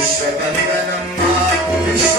విశ్వపరివనం విశ్వ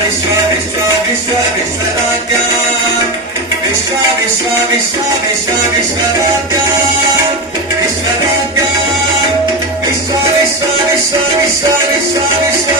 విశ్వ విశ్వ విశ్వ విశ్వదాత్య విశ్వ విశ్వ విశ్వ విశ్వ విశ్వదాత్య విశ్వదాత్య విశ్వ విశ్వ విశ్వ విశ్వ విశ్వ విశ్వ